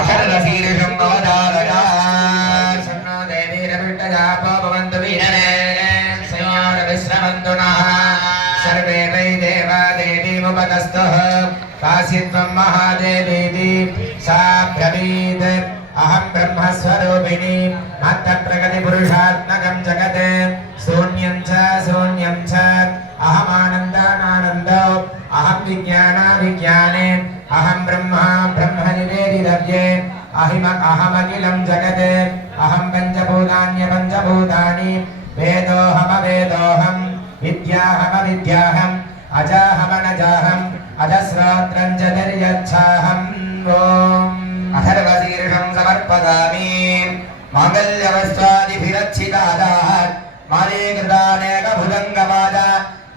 अखरशीर्षं भवदारया सन्नो देवीरविट्टजापो भवन्तु वीरने संयोरविश्रमन्तु नः सर्वे वै देवा देवीमुपतस्तुः काशित्वं महादेवीति सा ब्रवीत् अहं ब्रह्मस्वरूपिणी मत्तप्रगतिपुरुषात्मकं जगत् शून्यं च अहमानन्दानानन्दो अहं विज्ञानाविज्ञाने अहं ब्रह्मा ब्रह्मनिवेदितव्ये अहमखिलं जगत् अहं पञ्चभूतान्यपञ्चभूतानि वेदोऽहमवेदोऽहं विद्याहमविद्याहम् अजाहमनजाहम् अजस्रोत्रं च निर्यच्छाहम् ॐ अथर्वशीर्षं समर्पयामि माङ्गल्यवस्त्रादिभिरक्षितादाः माले कृतानेकभुजङ्गमादा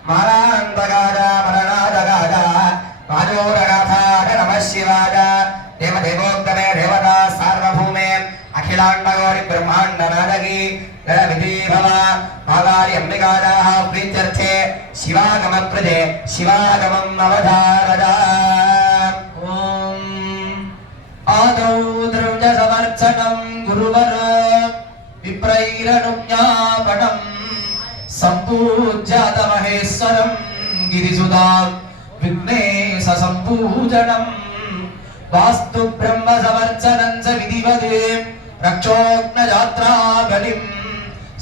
मालान्तगादा मरणादगादा माजोरगाथा नमः शिवाय देवदेवोत्तमे देवता सार्वभौमे अखिलाण्डगौरि ब्रह्माण्डनादगी गणविधि भव मागारि अम्बिकायाः प्रीत्यर्थे शिवागमप्रदे शिवागमम् अवधारय ॐ आदौ द्रव्यसमर्चनं गुरुवर विप्रैरनुज्ञापनम् सम्पूज्यातमहेश्वरं गिरिसुता विघ्नेश सम्पूजनम् वास्तु ब्रह्म समर्चनं च विधिवदे रक्षोग्नयात्रा बलिं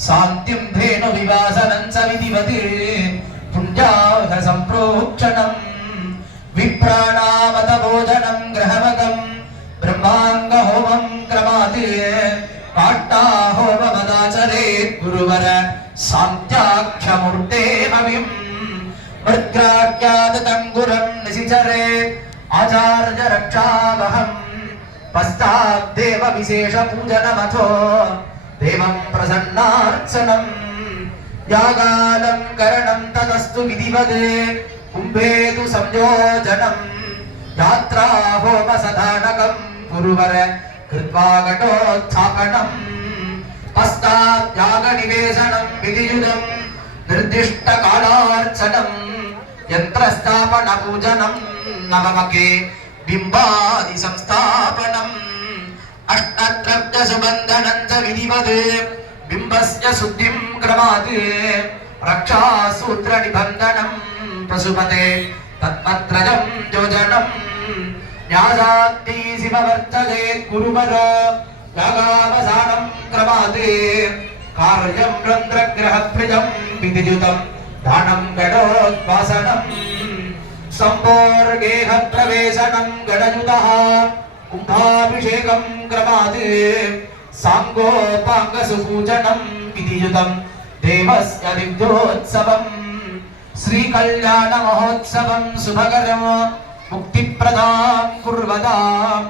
शान्तिं धेनु विवासनं च विधिवदे पुण्याह सम्प्रोक्षणं विप्राणामत भोजनं ग्रहमगं ब्रह्मांग होमं क्रमाते काट्टा होममदाचरेत् गुरुवर शान्त्याख्यमूर्ते भविं मृत्याख्यातंगुरं निशिचरेत् आचार्य रक्षावहं पश्चाद्देव विशेष पूजनमथो देवं प्रसन्नार्चनं यागालङ्करणं तदस्तु विधिवदे कुम्भेतु संयोजनं यात्रा होम सदानकं गुरुवर कृत्वा घटोत्थापनं पश्चाद्यागनिवेशनं विधियुतं निर्दिष्टकालार्चनं यन्त्रस्थापनपूजनं नवमके बिम्बादि संस्थापनम् अष्टद्रव्यसुबन्धनं च विधिवदे बिम्बस्य शुद्धिं क्रमात् रक्षासूत्रनिबन्धनं प्रसुपते तत्पत्रजं योजनं न्यासाद्यै शिववर्तयेत् गुरुवर यागावसानं क्रमात् कार्यं रन्ध्रग्रहप्रियं विधियुतं दानं गणोद्वासनं संपोर्गेह प्रवेशनं गणयुतः कुम्भाभिषेकं क्रमात् सांगोपाङ्गसुपूजनं विधियुतं देवस्य दिव्योत्सवं श्रीकल्याण महोत्सवं शुभकरं मुक्तिप्रदां कुर्वतां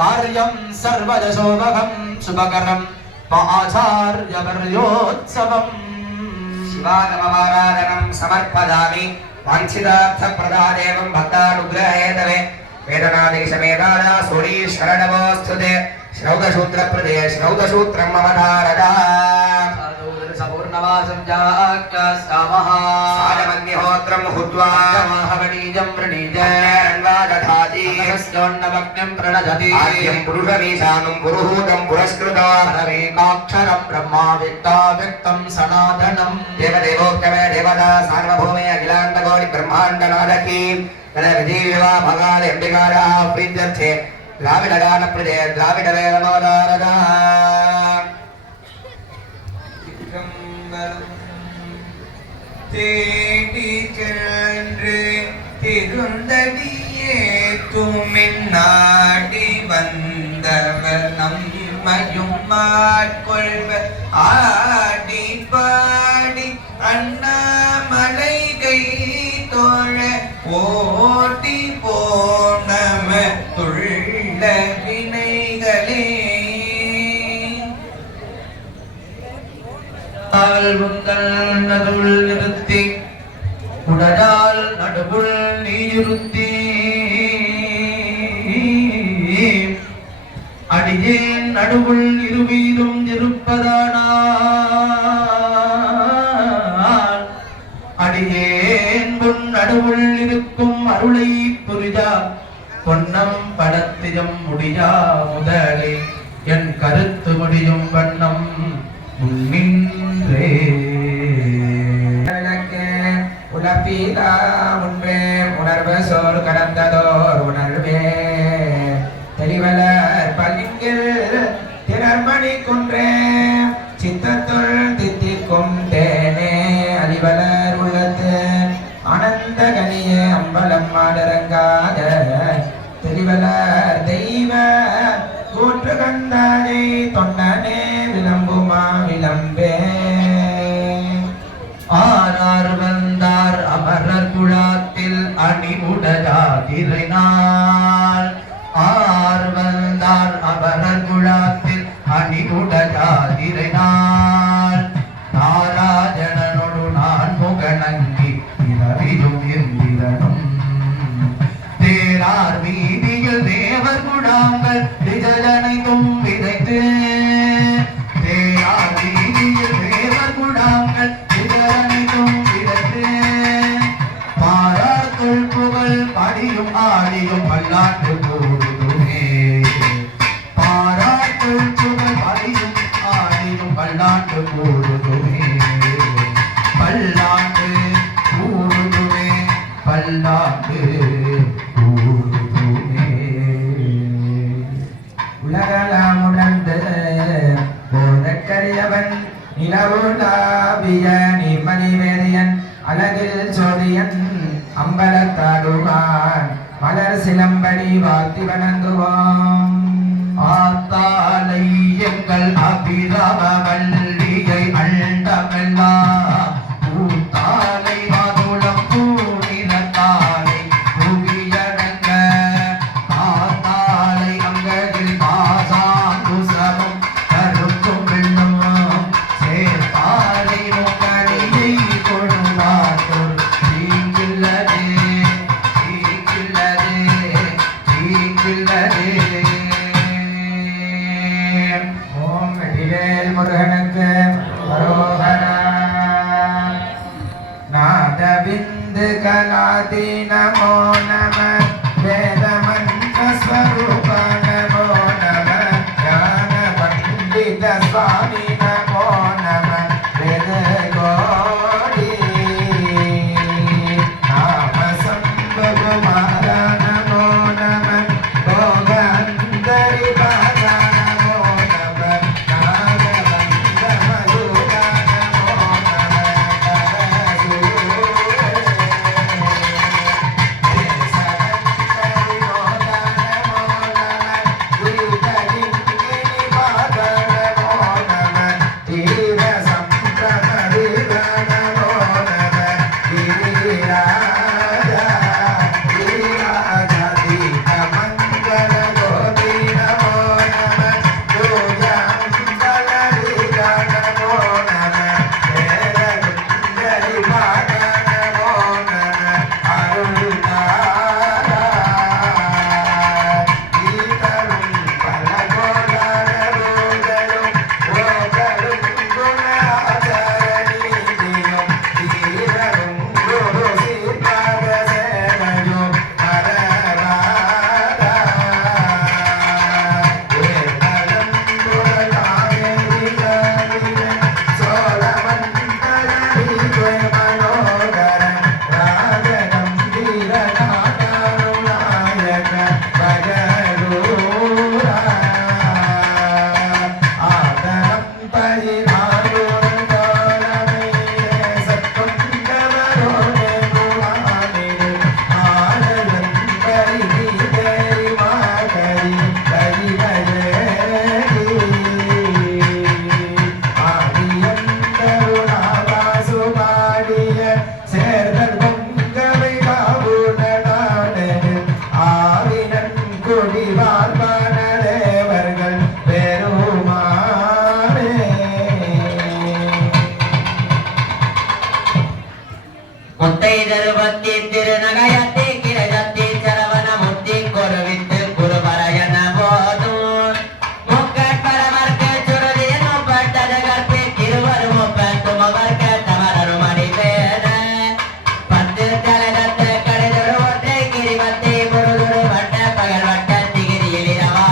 कार्यं सर्वयशोभगं शुभकरं आचार्यवर्योत्सवम् शिवागमाराधनं समर्पयामि वाञ्छितार्थप्रदादेवं भक्तानुग्रहेतवे वेदनादेशमेधाना सोडीश्वरणवोऽस्तुते श्रौतसूत्रप्रदे श्रौतसूत्रं ममधारदा पूर्णवासं जाक्यास्तामः सायमन्यहोत्रं हुत्वा महावणीजं वृणीजन्वादधाति स्योन्नभक्तिं प्रणजति आद्यं पुरुषमीशानं पुरुहूतं पुरस्कृतो हरवेकाक्षरं ब्रह्मा व्यक्ता व्यक्तं सनातनं देवदेवोक्तमे देवता सार्वभौमे अखिलाण्डगौरि ब्रह्माण्डनादकी गणविधिविवा भगादि अम्बिकायाः प्रीत्यर्थे द्राविडगानप्रदे द्राविडवेदमवतारदा தேடி சென்று திருந்தடியே துமின்னாடி வந்தவர் நம்மையும் ஆட்கொள்வர் ஆடி பாடி அண்ணாமலை கை தோழ ஓட்டி போனம துள்ள வினைகளே நடுவுள் நிறுத்தி உடலால் நடுவுள் நீருத்தி அடியேன் நடுவுள் இருவீதும் இருப்பதானால் அடியேன் பொன் நடுவுள் இருக்கும் அருளை புரிதா பொன்னம் படத்தியம் முடியா முதலே என் கருத்து முடியும் வண்ணம் முன்னின்றே உலப்பீதா உண்பே உணர்வு சோர் கடந்ததோர் உணர்வே தெளிவலர் பளிங்கில் திறமணி குன்றே சித்தத்துள் தித்திக்கும் தேனே அலிவலர் உள்ளத்து ஆனந்த கனியே அம்பலம் மாடரங்காத தெளிவலர் தெய்வ கூற்று கந்தானே தொண்டனே விளம்புமா விளம்பே ஆனார் வந்தார் அமரர் குழாத்தில் அணிவுடஜாதிரைனார் ஆர் வந்தார் அமரர் குழாத்தில் அணிவுடஜாதிரைனார் நாராஜனனொடு நான் முகநங்கி இரவியும் இந்திரனும் தேரார் வீதியில் தேவர் குழாங்கள் நிஜஜனைத்தும் விதைத்து தேரார் வீதியில் தேவர் குழாங்கள் நிஜஜனைத்தும் விதைத்து பாராத்துள் புகழ் படியும் ஆடியும் பல்லாண்டு கூடுதுமே பாராத்துள் புகழ் படியும் ஆடியும் பல்லாண்டு கூடுதுமே பல்லாண்டு கூடுதுமே பல்லாண்டு கூடுதுமே உலகலாமுணர்ந்து போதற்கரியவன் நிலவுலாவிய நிர்மணி வேதியன் அழகில் சோதியன் அம்பலத்தாடுவான் மலர் சிலம்படி வாழ்த்தி வணங்குவோம் ஆத்தாலை எங்கள் அபிராம வள்ளியை அண்டமெல்லாம் பூத்தாலை வாதுளம் பூநிறத்தாலை புவியடங்க காத்தாலை அங்ககில் பாசாங்குசமும் கருத்தும் வெள்ளும் சேர்த்தாலை முக்கணியை கொடுவாத்தோர் தீங்கில்லதே தீங்கில்லதே தீங்கில்லதே ஓம் வெற்றிவேல் முருகனுக்கு அரோகரா நாதவிந்து கலாதி நமோ நம வேத மந்திர ஸ்வரூப நமோ நம ஞான பண்டித சுவாமி நமோ நம வேத கோடி நாம சம்பகுமார நமோ நம போகந்தரி பாத நமோ நம நாகவந்த மதுர நமோ நம பகல் வட்ட திகிரியில் இரவா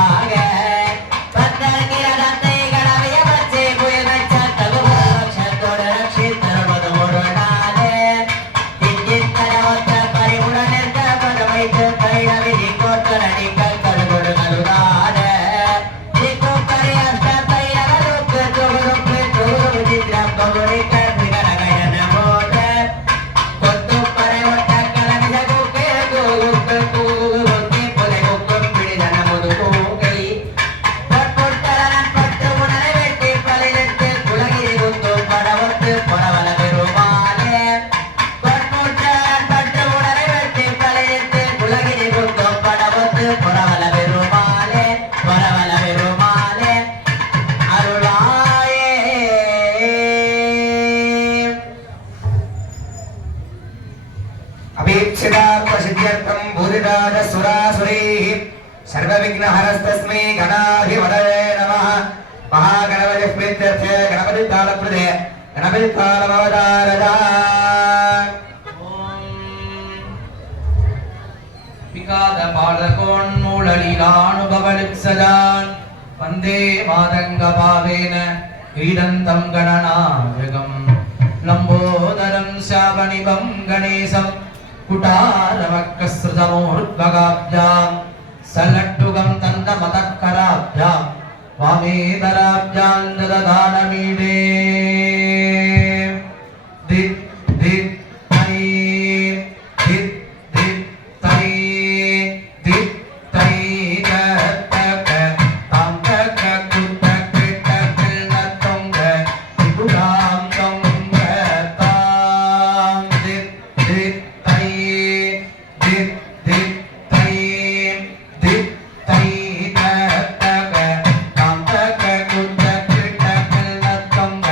तस्मै गणाधिपतये नमः महागणपतिस्मृत्यर्थे गणपतिकालप्रदे गणपतिकालमवतारदा पिकादपालकोन्मूललीलानुभवलिप्सदान् वन्दे मातङ्गभावेन क्रीडन्तं गणनायकम् लम्बोदरं श्यामनिभं गणेशं कुटारवक्रसृतमूर्ध्वगाभ्यां सलट्टुगं तन्दमतःकराभ्यां वामेतराभ्यां दददानमीडे दित् दित् तै दित् दित् तै दित् तै तक तां तक कुतक टकल तंग त्रिपुरां तंग तां दित् दित् तै दित् दित् तै दित् तै तक तां तक कुतक टकल तंग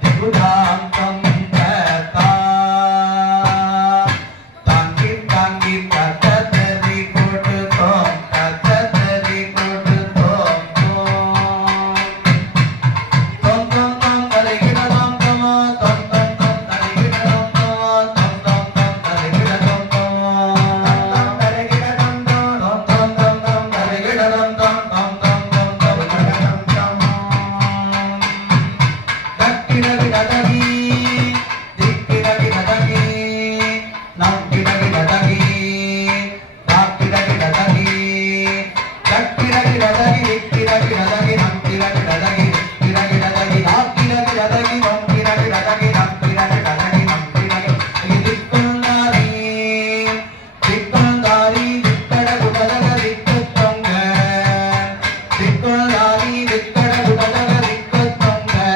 त्रिपुरां तंग तांगी तांगी ततरी कोट तो ततरी कोट तो tom tom tom taligida tom tom tom tom tom taligida tom tom tom tom taligida tom tom taligida tom tom tom tom taligida tom tom tom tom tom taligida tom tom dakkida vidadagi dikkida vidadagi nakkida vidadagi dakkida vidadagi dakkida vidadagi dikkida vidadagi nakkida vidadagi dikkida vidadagi dakkida vidadagi nakkida vidadagi nakkida vidadagi nakkida dikkundari dikkundari dikkada gudadaga dikkuttonga dikkundari dikkada gudadaga dikkuttonga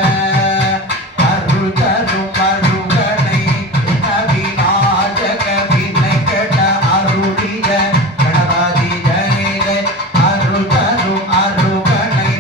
அருள்தரும் அருகனை அவிநாயக வினைகட அருளிய கணபதி ஜெய அருள்தரும் அருகனை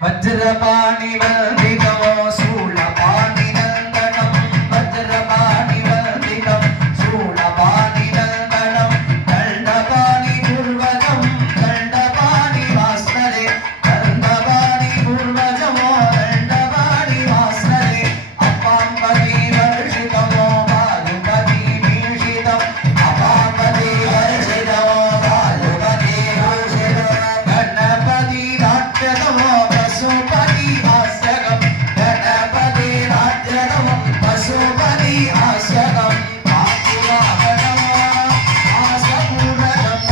வஜ்ரபாணி வந்திதோ சூலபாணி நந்தனம் வஜ்ரபாணி வந்திதம் சூலபாணி நந்தனம் தண்டபாணி பூர்வஜம் தண்டபாணி வாஸ்தரே தண்டபாணி பூர்வஜமோ தண்டபாணி வாஸ்தரே அப்பாம்பதி வருஷிதமோ பாலுபதி மீஷிதம் அப்பாம்பதி வருஷிதமோ பாலுபதி பூஷிதம் கணபதி நாட்யதமோ பசுபதி ஆஸ்யகம் கணபதி நாட்யதமோ பசுபதி ஆஸ்யகம் ஆக்குவாகணமோ ஆசபூரணம்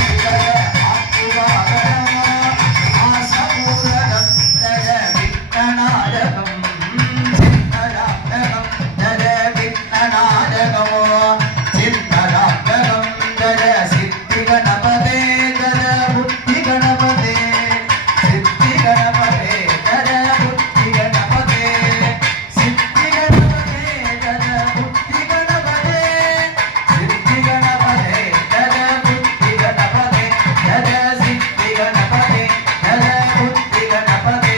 ஆக்குவாகணமோ ஆசபூரணம் தர விக்னநாயகம் சித்தராட்டகம் தர விக்னநாயகமோ சித்தராட்டகம் தர சித்தி கணபதே தர புத்தி கணபதே சித்தி கணபதே தர புத்தி கணபதே சித்தி கணபதே தர புத்தி கணபதே சித்தி கணபதே தர புத்தி கணபதே தர சித்தி கணபதே தர புத்தி கணபதே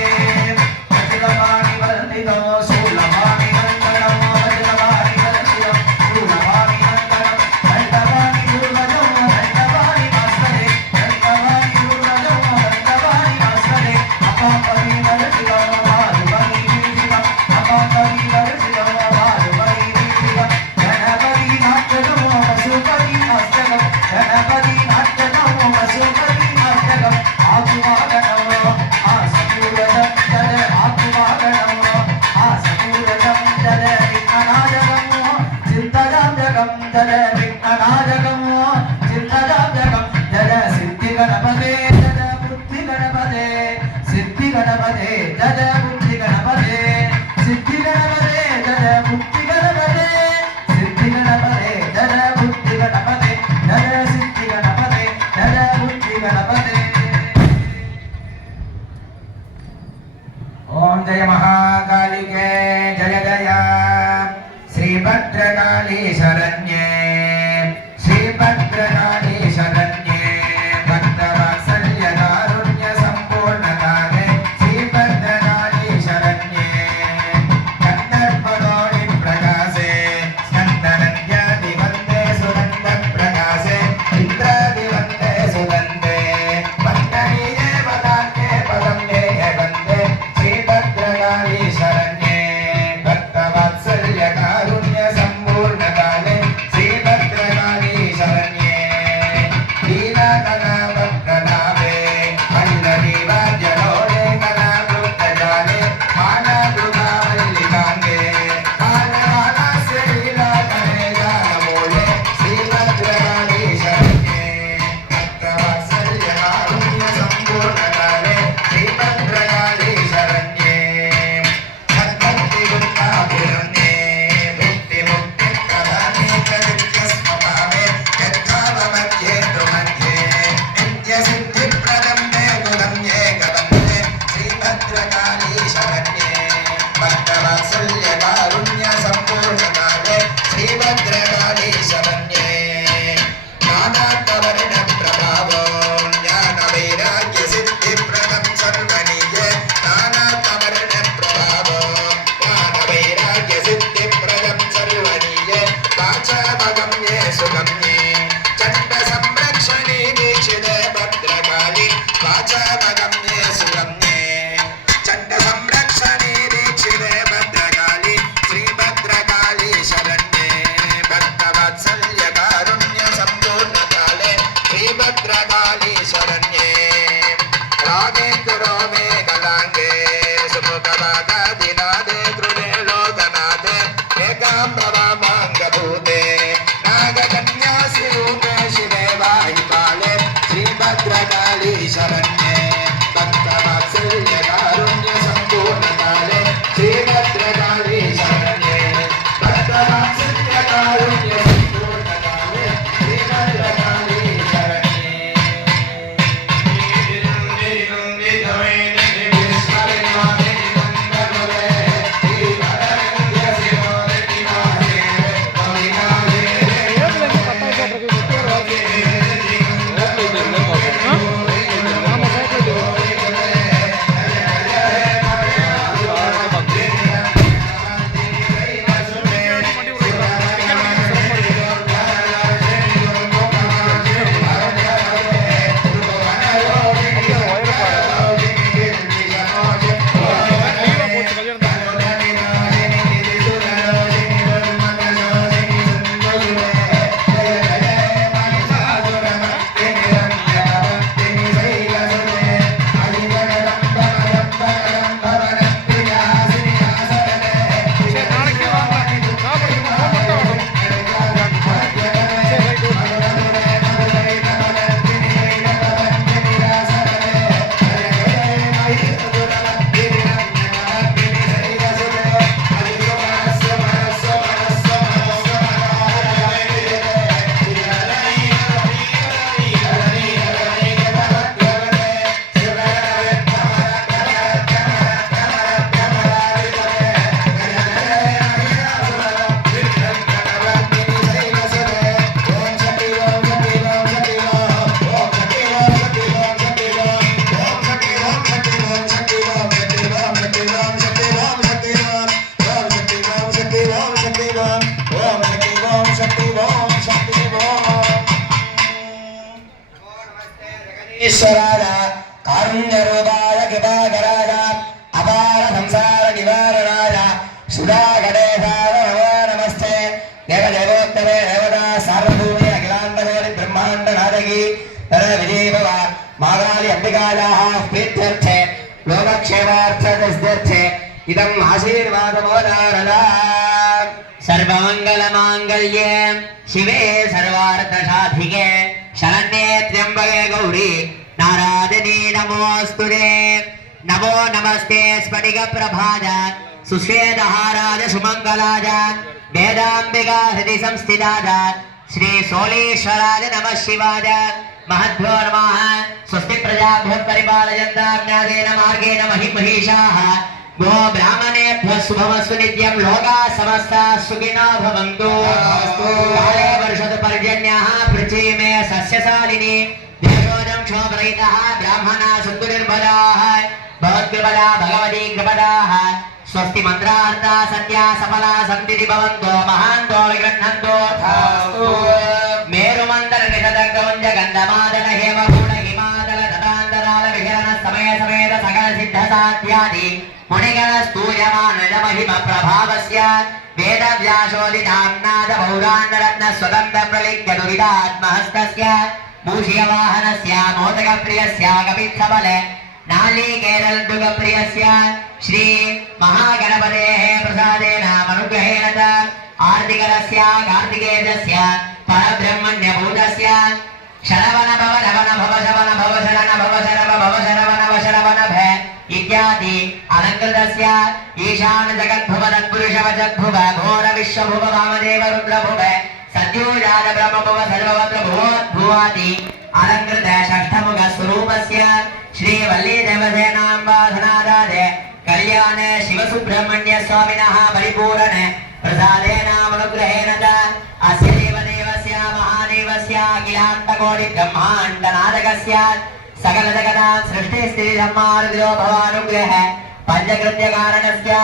வஜ்ரபாணி வந்திதோ சூலபாணி நந்தனம் வஜ்ரபாணி வந்திதோ சூலபாணி நந்தனம் தண்டபாணி பூர்வஜமோ தண்டபாணி வாஸ்தரே தண்டபாணி பூர்வஜமோ தண்டபாணி வாஸ்தரே அப்பாம்பதி வருஷிதமோ பாலுபதி மீஷிதம் அப்பாம்பதி வருஷிதமோ பாலுபதி மீஷிதம் கணபதி நாட்யதமோ பசுபதி ஆஸ்தகம் கணபதி நாட்யதமோ பசுபதி ஆஸ்தகம் ஆக்குவாகணமோ ஆசபூரணம் தர ஆக்குவாகணமோ ஆசபூரணம் தர விக்னநாயகமோ சித்தராஜகம் தர விக்னநாயகமோ சித்தராஜகம் தர சித்தி கணபதே தர புத்தி கணபதே சித்தி கணபதே தர புத்தி கணபதே சித்தி கணபதே தர புத்தி கணபதே சித்தி கணபதே தர புத்தி கணபதே தர சித்தி கணபதே தர புத்தி கணபதே ஓம் ஜெய மகாகாளிகே ஜய ஜய ஸ்ரீபத்ரகாளி சரண்யே ஸ்ரீபத்ரகாளி சரண்யே பக்தவாத்சல்ய காருண்ய சம்பூர்ணகாலே ஸ்ரீபத்ரகாளி சரண்யே கந்தர்ப்பகோடி பிரகாசே ஸ்கந்தனத்யாதி வந்தே சுகந்த பிரகாசே இந்திராதி வந்தே சுகந்தே வந்தனீயே வதான்யே பதம் ஏ வந்தே ஸ்ரீபத்ரகாளி சரண்யே பக்தவாத்சல்ய காருண்ய சம்பூர்ணகாலே ஸ்ரீபத்ரகாளி சரண்யே தீனகணாபத்ரநாபே பல்லவி வாத்யலோலே கலாபுத்தஜாலே மானதுகாமல்லிகாங்கே மானமானஸ்ரீலாகணே ஜானமூலே ஸ்ரீபத்ரகாளி சரண்யே பக்தவாத்சல்ய காருண்ய சம்பூர்ணகாலே ஸ்ரீபத்ரகாளி சரண்யே சத்பக்தி குந்தாபிரம்யே புத்தி முக்தி பிரதானே கவித்யஸ்மபாவே யத்பாவமத்யே துமத்யே நித்ய சித்தி பிரதம்யே குதம்யே கதம்யே ஸ்ரீபத்ரகாளி சரண்யே பக்தவாத்சல்ய காருண்ய சம்பூர்ணகாலே ஸ்ரீபத்ரகாளி சரண்யே நானாத்வர்ண பிரபாவோ ஞான வைராக்ய சித்தி பிரதம் சர்வணியே நானாத்வர்ண பிரபாவோ ஞான வைராக்ய சித்தி பிரதம் சர்வணியே வாசாமகம்யே சுகம்யே சண்ட சம்ரக்ஷணே தீட்சிதே பத்ரகாளி वाचमगम्ये सुरम्ये चण्ड संरक्षणे दीक्षिते भद्रकाली श्रीभद्रकाली शरण्ये भक्तवत्सल्य कारुण्य सम्पूर्णकाले श्रीभद्रकाली शरण्ये रागेन्दुरो मे कलाङ्गे सुमुखवागादिनादे कृते लोकनाथे एकाम्बवामाङ्गभूते नागकन्यासि रूपे शिवे वायुकाले श्रीभद्रकाली शरण्ये भक्तवात्सल्य कारुण्य सम्पूर्णकाले श्रीभद्रकाली शरण्ये भक्तवात्सल्य कारुण्य सम्पूर्णकाले श्रीभद्रकाली शरण्ये ईश्वराय कारुण्यरूपाय कृपाकराय अपार संसार निवारणाय सुधागणेशाय नमो नमस्ते देवदेवोत्तमे देवता सार्वभौमे अखिलाण्डकोटि ब्रह्माण्ड नारकी नर विजयभव मागाली अंबिकायाः प्रीत्यर्थे लोकक्षेमार्थदस्त्यर्थे इदम् आशीर्वादमोदारदा सर्वमङ्गलमाङ्गल्ये शिवे सर्वार्थसाधिके शरण्ये त्र्यम्बके गौरी नारायणी नमोऽस्तुते नमो नमस्ते स्फटिकप्रभाज सुश्वेतहाराज सुमङ्गलाज वेदाम्बिका हृदि संस्थिताज श्री सोलेश्वराज नमः शिवाज महद्भ्यो नमः स्वस्ति प्रजाभ्यः परिपालयन्तां न्यायेन मार्गेण महिमहीषाः गो ब्राह्मणेभ्यः शुभमस्तु नित्यं लोकाः समस्ताः सुखिनो भवन्तु काले वर्षतु पर्जन्यः पृथ्वी मे सस्यशालिनी देशोऽयं क्षोभरहितः ब्राह्मणाः सन्तु निर्भयाः भवद्कृपदा भगवती कृपदाः स्वस्ति मन्त्रार्था सत्या सफला सन्तिति भवन्तो महान्तो विगृह्णन्तो मेरुमन्दर निषदग्गौञ्ज गन्धमादन हेमपूर्ण हिमादल तदान्तराल विहरण समय समेत सकल सिद्धसाध्यादि मुनिगण स्तूयमानज महिम प्रभावस्य वेदव्यासोदिताम्नाद पौराणरत्न स्वगन्ध प्रलिख्य दुरितात्महस्तस्य मूषियवाहनस्य मोदकप्रियस्य कपित्थबल नालिकेरल्दुगप्रियस्य श्री महागणपतेः प्रसादेन अनुग्रहेण च आर्तिकरस्य कार्तिकेयस्य परब्रह्मण्यभूतस्य शरवण भव रवण भव शवन भव शरण भव शरव भव शरवण वशरवण भ इत्यादि अलङ्कृतस्य ईशान जगद्भुव तत्पुरुष वचद्भुव घोर विश्वभुव वामदेव रुद्रभुव सद्योजात ब्रह्मभुव सर्ववत्र भुवोद्भुवादि अलङ्कृत षष्ठमुख स्वरूपस्य श्री वल्ली देवसेनाम्बाधनादाय कल्याण शिवसुब्रह्मण्य स्वामिनः परिपूर्ण प्रसादेन अनुग्रहेण च अस्य देवदेवस्य महादेवस्य अखिलाण्डकोटि ब्रह्माण्ड नाटकस्य सकल जगतां सृष्टि स्थिति संहारदियो भवानुग्रह पंचकृत्य कारणस्य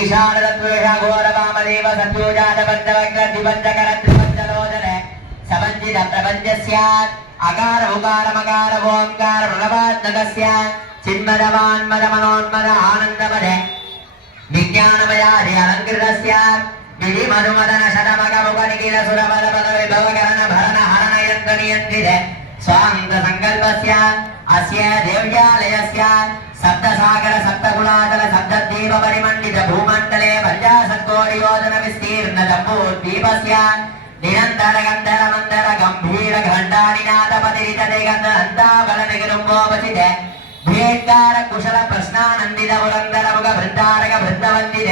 ईशान तत्पुरुष घोर वामदेव सत्योजात पंचवक्र द्विपंचकर त्रिपंचलोचन सबंज विद्यार्जित प्रपञ्चस्य अकार उकार मकार ओंकार प्रणवात्मकस्य चिन्मदवान्मद आनन्दमद विज्ञानमयादि अलङ्कृतस्य विधि मधुमदन शतमग मुखनिखिल सुरबल बल विभवकरण भरण हरण यन्त्र नियन्त्रित स्वान्त संकल्पस्य अस्य देव्यालयस्य सप्तसागर सप्तकुलातल सप्तद्वीप परिमण्डित भूमण्डले पञ्चाशत्कोटियोजन विस्तीर्ण जम्बूद्वीपस्य निरन्तर गन्धर मन्दर गम्भीर घण्टानिनाद पतिरित दिगन्ध अन्ताबल निगरुम्बोपचित भेद्गार कुशल प्रश्नानन्दित पुरन्दर मुख वृन्दारक वृन्दवन्दित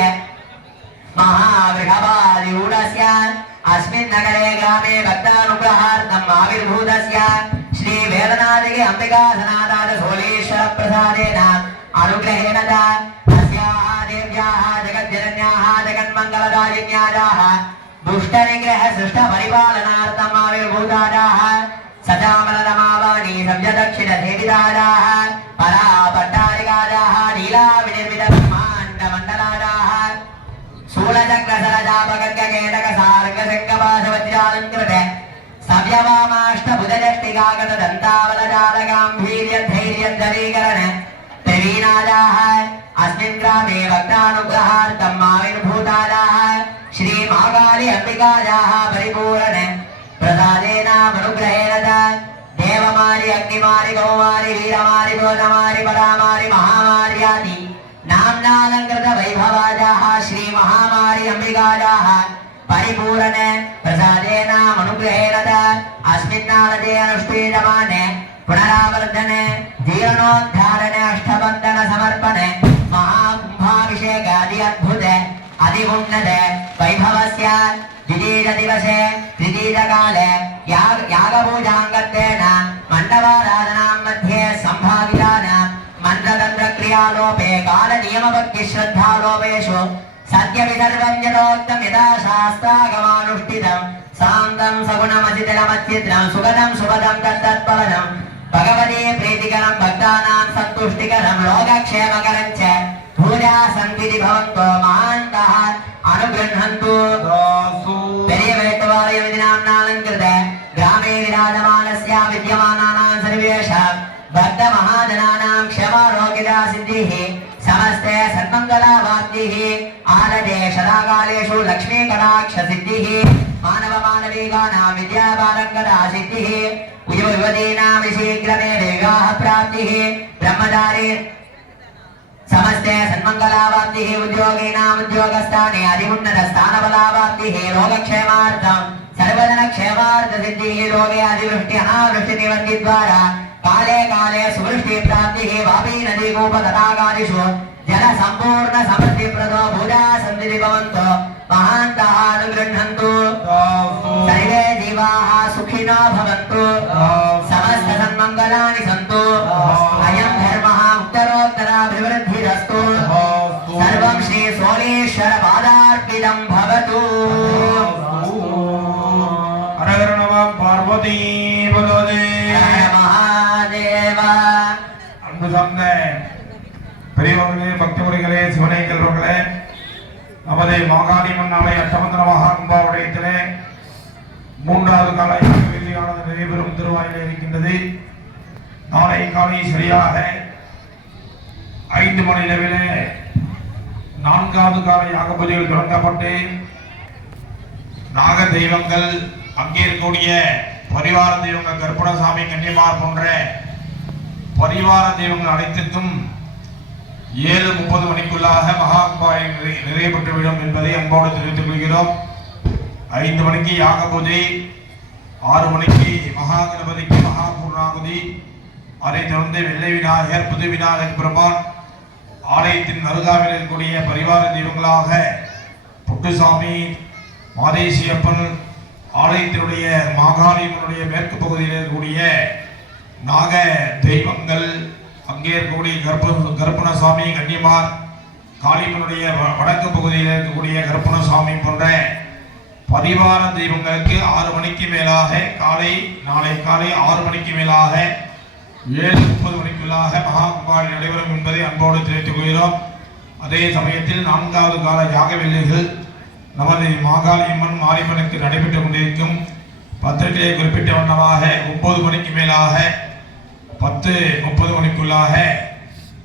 महावृषभादिरूढस्य अस्मिन् नगरे ग्रामे भक्तानुग्रहार्थम् आविर्भूतस्य श्री वेदनादिके अंबिका सनातन सोलेश्वर प्रसादेन अनुग्रहेण च अस्याः देव्याः जगज्जनन्याः जगन्मङ्गलदायिन्याः दुष्टनिग्रह सृष्ट परिपालनार्थम् आविर्भूताः सचामलरमावाणी संयदक्षिण देविदाः परा पट्टारिकाः नीला विनिर्मित ब्रह्माण्ड मण्डलाः शूलचक्रसरजापगर्गकेटक सार्ग शङ्खपाशवज्रालङ्कृत सव्यवामाष्टभुजष्टिकागत दन्तावलजालगाम्भीर्य धैर्य धरीकरण प्रवीणाजाः अस्मिन् ग्रामे भक्तानुग्रहार्थम् आविर्भूताः श्री महाकाली अंबिकायाः परिपूर्ण प्रसादेन अनुग्रहेण च देवमारि अग्निमारि गौमारि वीरमारि भोजमारि परामारि महामार्यादि नाम्नालङ्कृत वैभवाजाः श्री महामारि अंबिकायाः परिपूर्ण प्रसादेन अनुग्रहेण च अस्मिन्नालये अनुष्ठीयमाने पुनरावर्धन जीर्णोद्धारण अष्टबन्धन समर्पण महाकुम्भाभिषेकादि अद्भुत अधिउन्नत वैभवस्य द्वितीय दिवसे तृतीय काले यागपूजाङ्गत्वेन मण्डपाराधनां मध्ये सम्भावितान मन्त्रतन्त्र क्रियालोपे काल नियमभक्ति श्रद्धालोपेषु सत्यविदर्भं यथोक्तं यथा शास्त्रागमानुष्ठितं शान्तं सगुणमचितलमच्चित्रं सुगतं सुपदं तत्तत्पवनं भगवते प्रीतिकरं भक्तानां सन्तुष्टिकरं लोकक्षेमकरं च पूजा सन्विधि भवन्तो महान्तः अनुगृह्णन्तु पेरियवेत्तवालयविधिनाम्नालङ्कृत ग्रामे विराजमानस्य विद्यमानानां सर्वेषां भक्तमहाजनानां क्षमारोग्यदा सिद्धिः समस्ते सन्मङ्गलावाप्तिः आददे सदाकालेषु लक्ष्मीकटाक्ष सिद्धिः मानवमानविकानां विद्यापारङ्गता सिद्धिः युवतीनां शीघ्रमे विवाह प्राप्तिः ब्रह्मचारी समस्ते सन्मङ्गलावाप्तिः उद्योगिनाम् उद्योगस्थाने अधिउन्नत स्थानबलावाप्तिः लोकक्षेमार्थं सर्वजनक्षेमार्थ सिद्धिः रोगे अतिवृष्टि अनावृष्टि निवर्ति द्वारा काले काले सुवृष्टि प्राप्तिः वापी नदीकूप तटागादिषु जल सम्पूर्ण समृद्धिप्रदो भूजा सन्निधि भवन्तु महान्तः अनुगृह्णन्तु सर्वे जीवाः सुखिनो भवन्तु समस्त सन्मङ्गलानि सन्तु अयं धर्मः उत्तरोत्तराभिवृद्धिरस्तु सर्वं श्री सोमेश्वर पादार्पितं भवतु हर हर नमः पार्वती पदे महादेवा அன்பு சார்ந்த பெரியவர்களே பக்தவர்களே சிவனைகளே நமது மாகாளியம்மன் ஆலய அஷ்டமந்திர மகா கும்பாவளையத்திலே மூன்றாவது கால யாகவிதியானது நிறைவேறும் திருவாயிலே இருக்கின்றது. நாளை காலை சரியாக 5 மணி அளவிலே 4வது கால யாக பூஜைகள் தொடங்கப்பட்டு நாக தெய்வங்கள் அங்கே இருக்கக்கூடிய பரிவார தெய்வங்கள் கருப்பணசாமி கன்னிமார் போன்ற பரிவார தெய்வங்கள் அனைத்திற்கும் 7:30 மணிக்குள்ளாக மகா கும்பாவை நிறைவேற்றப்பட்டுவிடும் என்பதை அன்போடு தெரிவித்துக் கொள்கிறோம். 5 மணிக்கு யாக பூஜை, 6 மணிக்கு மகா கணபதிக்கு மகா பூர்ணாகுதி, அதைத் தொடர்ந்து வெள்ளை விநாயகர் புது விநாயகர் பெருமான் ஆலயத்தின் அருகாமையில் இருக்கக்கூடிய பரிவார தெய்வங்களாக புட்டுசாமி மாதேசியப்பன் ஆலயத்தினுடைய மாகாளியம்மனுடைய மேற்கு பகுதியில் இருக்கக்கூடிய நாக தெய்வங்கள் அங்கே இருக்கக்கூடிய கருப்பணசாமி கன்னிமார் காளியம்மனுடைய வடக்கு பகுதியில் இருக்கக்கூடிய கருப்பணசாமி போன்ற பரிவார தெய்வங்களுக்கு 6 மணிக்கு மேலாக நாளை காலை 6 மணிக்கு மேலாக 7:30 மணிக்குள்ளாக மகா கும்பாவை நடைபெறும் என்பதை அன்போடு தெரிவித்துக் கொள்கிறோம். அதே சமயத்தில் 4வது கால யாக வெள்ளிகள் நமது மாகாளியம்மன் மாரியம்மனுக்கு நடைபெற்றுக் கொண்டிருக்கும் பத்திரிகையை குறிப்பிட்ட வண்ணமாக 9 மணிக்கு மேலாக 10:30 மணிக்குள்ளாக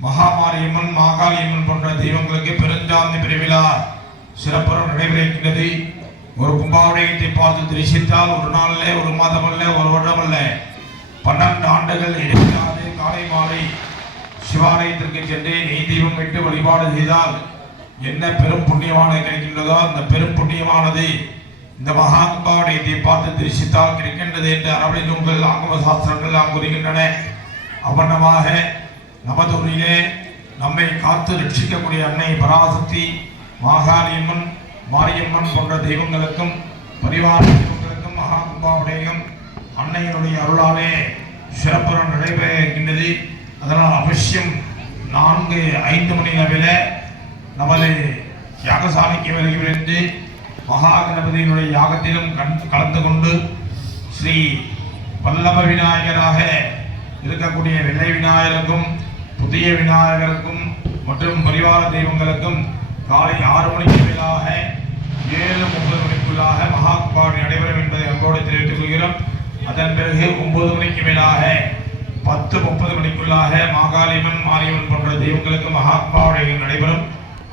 மகாமாரியம்மன் மாகாளியம்மன் போன்ற தெய்வங்களுக்கு பெருஞ்சாந்தி பெருவிழா சிறப்புறம் நடைபெறுகின்றது. ஒரு கும்பாவடையத்தை பார்த்து தரிசித்தால் ஒரு நாளிலே, ஒரு மாதம் அல்ல, ஒரு வருடம் அல்ல, 12 ஆண்டுகள் இடைவிடாது காலை மாலை சிவாலயத்திற்கு சென்று நெய் தீபம் விட்டு வழிபாடு செய்தால் என்ன பெரும் புண்ணியமானது கிடைக்கின்றதோ அந்த பெரும் புண்ணியமானது இந்த மகா கும்பாவடையத்தை பார்த்து தரிசித்தால் கிடைக்கின்றது என்று அறவழி நூல்கள் ஆகம சாஸ்திரங்கள் நாம் கூறுகின்றன. அவண்ணமாக நமது ஊரிலே நம்மை காத்து ரட்சிக்கக்கூடிய அன்னை பராசக்தி மாகாளியம்மன் மாரியம்மன் போன்ற தெய்வங்களுக்கும் பரிவார தெய்வங்களுக்கும் மகா கும்பாவடையம் அன்னையினுடைய அருளாலே சிறப்புறம் நடைபெற இருக்கின்றது. அதனால் அவசியம் 4-5 மணி அளவில் நமது யாகசாலைக்கு வருகிறது. மகா கணபதியினுடைய யாகத்திலும் கலந்து கொண்டு ஸ்ரீ வல்லப விநாயகராக இருக்கக்கூடிய வெள்ளை விநாயகருக்கும் புதிய விநாயகருக்கும் மற்றும் பரிவார தெய்வங்களுக்கும் காலை 6 மணிக்கு மேலாக 7:30 மணிக்குள்ளாக மகா கும்பாவடை நடைபெறும் என்பதை அன்போடு தெரிவித்துக் கொள்கிறோம். அதன் பிறகு 9 மணிக்கு மேலாக 10:30 மணிக்குள்ளாக மாகாளியம்மன் மாரியம்மன் போன்ற தெய்வங்களுக்கு மகா கும்பாவடைகள் நடைபெறும்.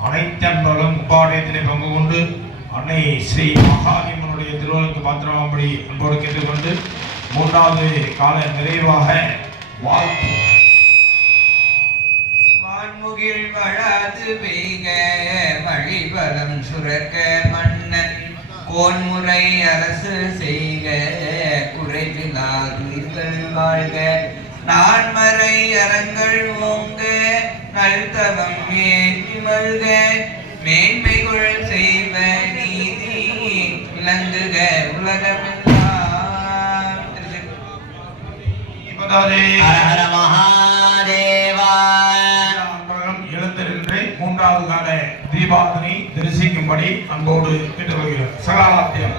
அனைத்து அன்பர்களும் கும்பாவடையத்திலே பங்கு கொண்டு அன்னை ஸ்ரீ மாகாளியம்மனுடைய திருவள்ளுக்கு பாத்திரமாகும்படி அன்போடு கேட்டுக்கொண்டு 3வது கால நிறைவாக வாழ்த்து. வான்முகில் வளாது பெய்க மழிபலம் சுரக்க மன்னன் கோன்முறை அரசு செய்க குறைவிலார்கள் வாழ்க நான்மறை அறங்கள் ஓங்க நல்தவம் ஏற்றி மல்க மேன்மைகள் செய்வ நீதி விளங்குக உலகமெல்லாம். ஹர மகாதேவா. எழுந்திருந்து 3வது கால தீபாவளி தரிசிக்கும்படி அன்போடு கேட்டுக்கொள்கிறோம். சகலாத்தியம்.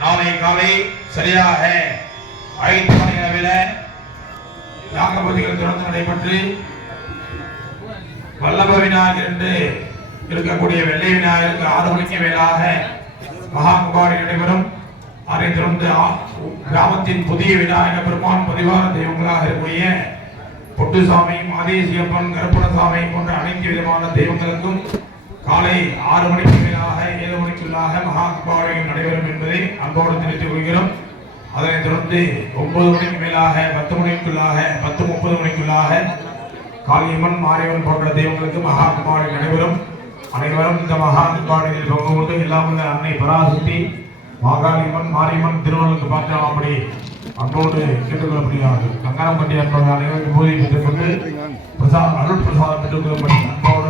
நாளை காலை சரியாக 5 மணி அளவில் யாகபதிகள் தொடர்ந்து நடைபெற்று வல்லப விநாயகர் என்று இருக்கக்கூடிய வெள்ளை விநாயகருக்கு 6 மணிக்கு மேலாக மகா கும்பாவடை நடைபெறும். அதைத் தொடர்ந்து கிராமத்தின் புதிய விநாயக பெருமான் பரிவார தெய்வங்களாக இருக்கக்கூடிய பொட்டுசாமி, மாதேசியப்பன், கருப்பணசாமி போன்ற அனைத்து விதமான தெய்வங்களுக்கும் காலை 6 மணிக்கு மேலாக 7 மணிக்குள்ளாக மகா கும்பாவடைகள் நடைபெறும் என்பதை அன்போடு தெரிவித்துக் கொள்கிறோம். அதனைத் தொடர்ந்து 9 மணிக்கு மேலாக 10 மணிக்குள்ளாக 10:30 மணிக்குள்ளாக காளியம்மன் மாரியம்மன் போன்ற தெய்வங்களுக்கு மகா கும்பாவடை நடைபெறும். அனைவரும் இந்த மகா கும்பாவடையில் பங்கு கொண்டு எல்லாம் உள்ள அன்னை பராசக்தி மாகாளியம்மன் மாரியம்மன் திருவள்ளுக்கு பாத்திரமாகும்படி அன்போடு கேட்டுக்கொள்ளப்படுகிறார்கள். கங்கணம் பற்றி அன்பர்கள் அனைவரும் பூஜை பெற்றுக்கொண்டு அருள் பிரசாதம் பெற்றுக்கொள்ளும்படி அன்போடு